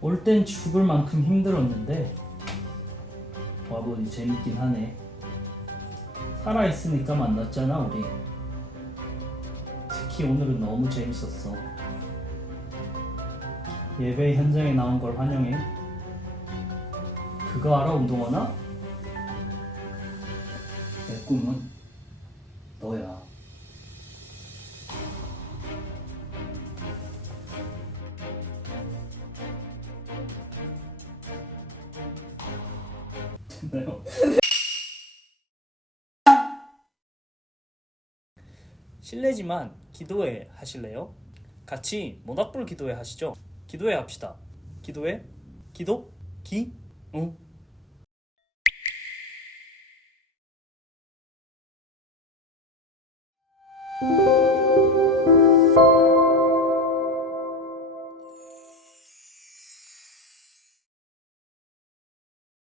올 땐 죽을 만큼 힘들었는데 와보니 재밌긴 하네. 살아있으니까 만났잖아 우리. 특히 오늘은 너무 재밌었어. 예배 현장에 나온 걸 환영해. 그거 알아 운동화나? 내 꿈은 너야. 됐나요? 실례지만 기도회 하실래요? 같이 모닥불 기도회 하시죠. 기도회 합시다. 기도회? 기도? 기? 응?